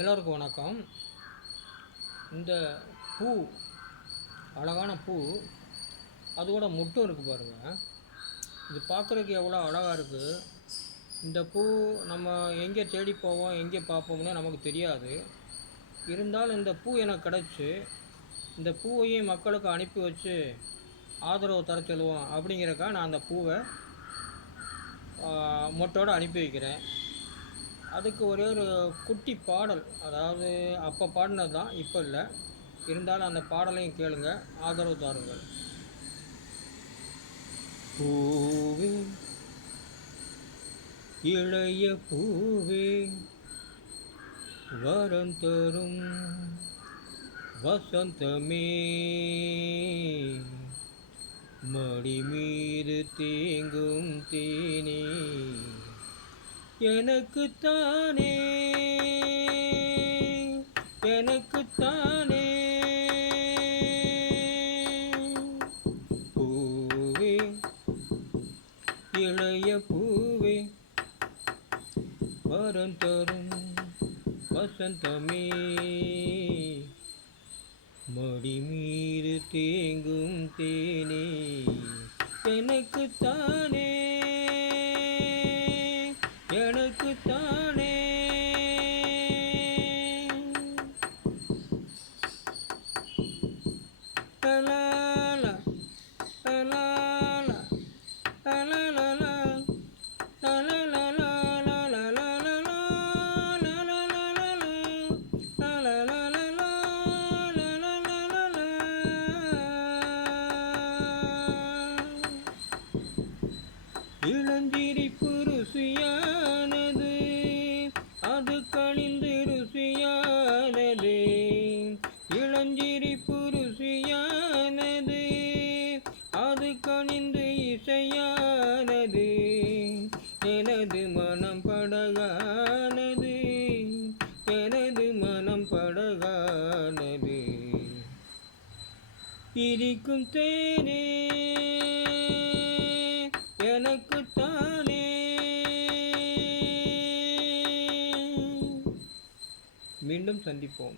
எல்லோருக்கும் வணக்கம். இந்த பூ அழகான பூ, அதோட மொட்டும் இருக்குது பாருங்கள். இது பார்க்குறதுக்கு எவ்வளோ அழகாக இருக்குது. இந்த பூ நம்ம எங்கே தேடி போவோம், எங்கே பார்ப்போம்னு நமக்கு தெரியாது. இருந்தாலும் இந்த பூ எனக்கு கிடச்சி, இந்த பூவையும் மக்களுக்கு அனுப்பி வச்சு ஆதரவு தர சொல்லுவோம் அப்படிங்கிறக்காக நான் அந்த பூவை மொட்டோடு அனுப்பி வைக்கிறேன். அதுக்கு ஒரே ஒரு குட்டி பாடல், அதாவது அப்போ பாடினது தான், இப்போ இல்லை. இருந்தாலும் அந்த பாடலையும் கேளுங்க, ஆதரவு தாருங்கள். பூவே, இளைய பூவே, வரம் தரும் வசந்தமே, மடி மீது தேங்கும் தேனே, எனக்குத்தானே எனக்குத்தானே. பூவே, இளைய பூவே, வரம் தரும் வசந்தமே, மடி மீது தேங்கும் தேனே, எனக்குத்தானே எனக்குத்தானே. லலாலா, லலாலா, லலாலா, லலாலா, இளஞ்சிரிப்பு ருசியானது, அது கனிந்து ருசியானது. இளஞ்சிரிப்பு ருசியானது, அது கனிந்து இசையானது. எனது மனம் படகானது, எனது மனம் படகானது. இனிக்கும் தேனே, எனக்குத்தானே. மீண்டும் சந்திப்போம்.